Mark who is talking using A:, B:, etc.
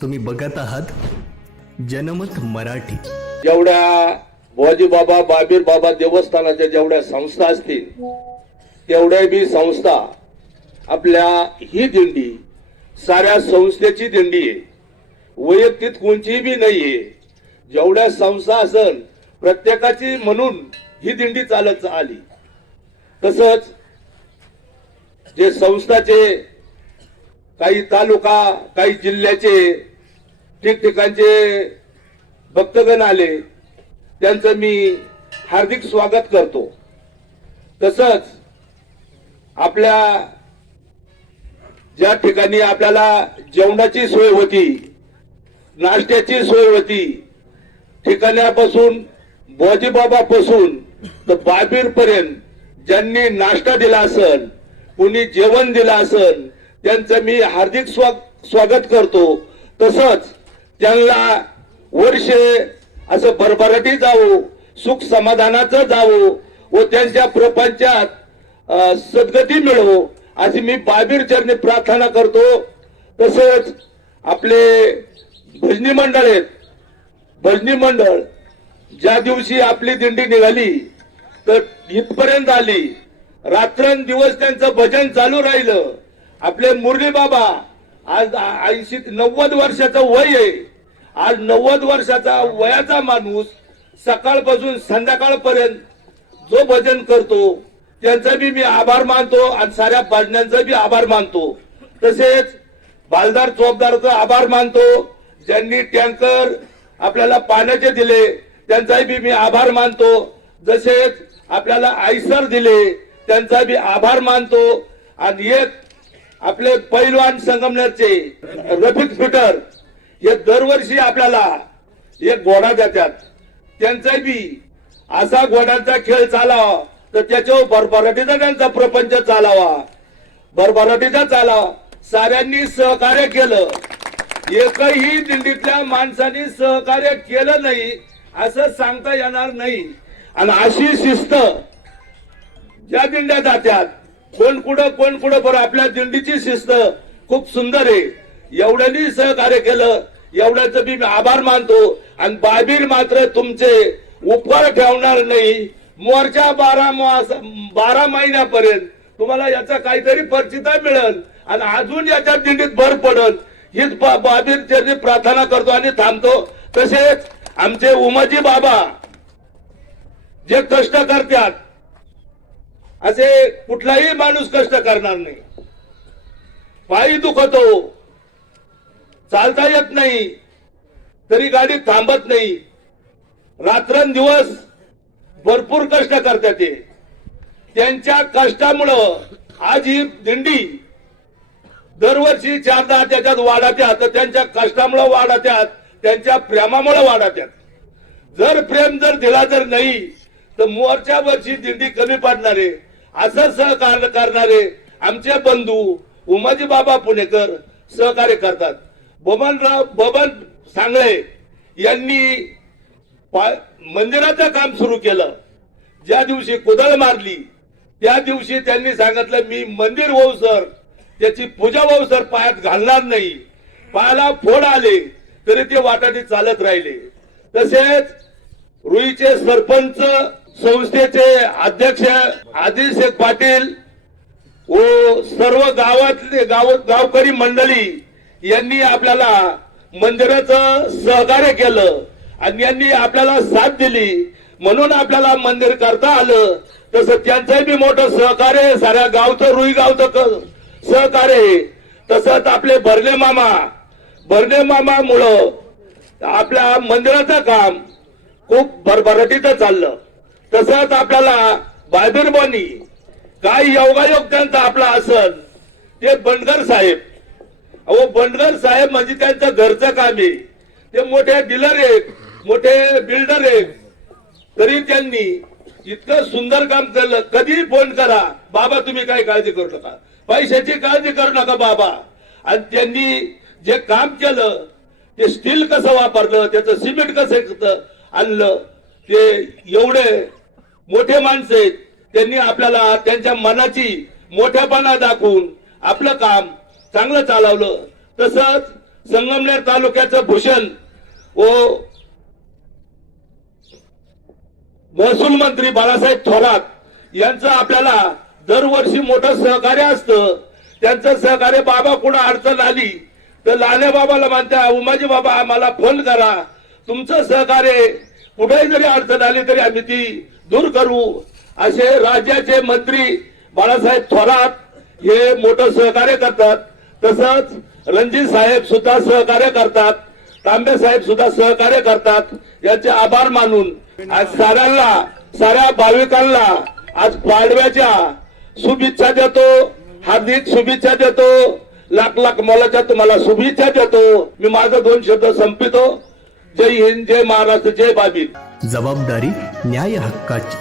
A: तुम्ही बघत आहात जनमत मराठी.
B: जेवढ्या बुवाजी बाबा बाबीर बाबा देवस्थानाच्या जेवढ्या संस्था असतील तेवढ्या बी संस्था आपल्या ही दिंडी साऱ्या संस्थेची दिंडी आहे. वैयक्तिक कोणची बी नाहीये जेवढ्या संस्था असन प्रत्येकाची म्हणून ही दिंडी चालत आली. तसंच जे संस्थाचे काही तालुका काही जिल्ह्याचे ठिकठिकाणचे भक्तगण आले त्यांचं मी हार्दिक स्वागत करतो. तसंच आपल्या ज्या ठिकाणी आपल्याला जेवणाची सोय होती नाश्त्याची सोय होती ठिकाण्यापासून पासून तर बाबीरपर्यंत ज्यांनी नाश्ता दिला असन कुणी जेवण दिलं असन त्यांचं मी हार्दिक स्वा स्वागत करतो. तसंच त्यांना वर्षे असं भरभराटी जावो सुख समाधानाचं जावो व त्यांच्या प्रपंचात सद्गती मिळवो अशी मी बाबीर चरणी प्रार्थना करतो. तसंच आपले भजनी मंडळ आहेत. भजनी मंडळ ज्या दिवशी आपली दिंडी निघाली तर इथपर्यंत आली. रात्रंदिवस त्यांचं भजन चालू राहिलं. आपले मुरली बाबा आज ऐंशी नव्वद वर्षाचं वय आहे. आज नव्वद वर्षाचा वयाचा माणूस सकाळपासून संध्याकाळपर्यंत जो भजन करतो त्यांचा बी मी आभार मानतो आणि साऱ्या भजनांचा बी आभार मानतो. तसेच बालदार चोपदारचा आभार मानतो. ज्यांनी टँकर आपल्याला पाण्याचे दिले त्यांचाही बी मी आभार मानतो. जसेच आपल्याला आयसर दिले त्यांचा बी आभार मानतो. आणि एक आपले पैलवान संगमनेरचे रफिक फिटर हे दरवर्षी आपल्याला एक घोडा देतात. त्यांचा बी असा घोड्यांचा खेळ चालावा तर त्याच्यावर भरभराटीचा त्यांचा प्रपंच चालावा. भरभराटीचा चालावा. साऱ्यांनी सहकार्य केलं. एकही दिंडीतल्या माणसांनी सहकार्य केलं नाही असं सांगता येणार नाही. आणि अशी शिस्त ज्या दिंड्या जात्यात कोण कुठं कोण कुठं बरं आपल्या दिंडीची शिस्त खूप सुंदर आहे. एवढ्यानी सहकार्य केलं एवढ्याचं मी आभार मानतो. आणि बाबीर मात्र तुमचे उपकार ठेवणार नाही. मोर्चा बारा मास बारा महिन्यापर्यंत तुम्हाला याचा काहीतरी परिचिता मिळेल. आणि अजून याच्या दिंडीत भर पडल. हीच बाबीर त्यांनी प्रार्थना करतो आणि थांबतो. तसेच आमचे उमाजी बाबा जे कष्ट करतात असे कुठलाही माणूस कष्ट करणार नाही. पायी दुखतो. चालता येत नाही. तरी गाडी थांबत नाही. रात्रंदिवस भरपूर कष्ट करतात ते. त्यांच्या कष्टामुळं आज ही दिंडी दरवर्षी चारदा त्याच्यात वाढत्यात. तर त्यांच्या कष्टामुळं वाढत्यात. त्यांच्या प्रेमामुळे वाढत्यात. जर प्रेम जर दिला जर नाही तर मोरच्या वर्षी दिंडी कमी पडणार. आहे असं सहकार्य करणारे आमचे बंधू उमाजी बाबा पुणेकर सहकार्य करतात. बबनराव बबन सांगळे यांनी मंदिराचं काम सुरू केलं. ज्या दिवशी कुदळ मारली त्या दिवशी त्यांनी सांगितलं मी मंदिर होऊ सर. त्याची पूजा होऊ सर. पायात घालणार नाही. पायाला फोड आले तरी ते वाटाटी चालत राहिले. तसेच रुईचे सरपंच संस्थेचे अध्यक्ष आदिल शेख पाटील व सर्व गावातले गाव गावकरी मंडळी यांनी आपल्याला मंदिराचं सहकार्य केलं आणि यांनी आपल्याला साथ दिली. म्हणून आपल्याला मंदिर करता आलं. तसं त्यांचंही बी मोठं सहकार्य साऱ्या गावचं रुई गावचं क- सहकार्य तसंच आपले भरणे मामा भरणे मामामुळं आपल्या मंदिराचं काम खूप भरभराटीचं चाललं. तसंच आपल्याला बायबीरबानी काय योगायोग त्यांचा आपला असन ते बंडगर साहेब. अहो बंडगर साहेब म्हणजे त्यांचं घरचं काम आहे. ते मोठे डीलर आहेत मोठे बिल्डर आहेत. तरी त्यांनी इतकं सुंदर काम केलं. कधी फोन करा बाबा तुम्ही काय काळजी करू नका. पैशाची काळजी करू नका बाबा. आणि त्यांनी जे काम केलं ते स्टील कसं वापरलं त्याचं सिमेंट कसं आणलं ते एवढे मोठे माणसे आहेत. त्यांनी आपल्याला त्यांच्या मनाची मोठेपणा दाखवून आपलं काम चांगलं चालवलं. तसंच संगमनेर तालुक्याचं भूषण व महसूल मंत्री बाळासाहेब थोरात यांचं आपल्याला दरवर्षी मोठं सहकार्य असतं. त्यांचं सहकार्य बाबा कुठं अडचण आली तर लाल्या बाबाला म्हणत्या उमाजी बाबा आम्हाला फोन करा. तुमचं सहकार्य कुठेही जरी अडचण आली तरी आम्ही ती दूर करू. असे राज्याचे मंत्री बाळासाहेब थोरात हे मोठं सहकार्य करतात. तसंच रणजित साहेब सुद्धा सहकार्य करतात. तांबे साहेब सुद्धा सहकार्य करतात. याचे आभार मानून आज साऱ्यांना साऱ्या भाविकांना आज पाडव्याच्या शुभेच्छा देतो. हार्दिक शुभेच्छा देतो. लाख लाख मोलाच्या तुम्हाला शुभेच्छा देतो. मी माझं दोन शब्द संपितो जय हिंद जय महाराष्ट्र जय बाबी
A: जबाबदारी न्याय हक्काची.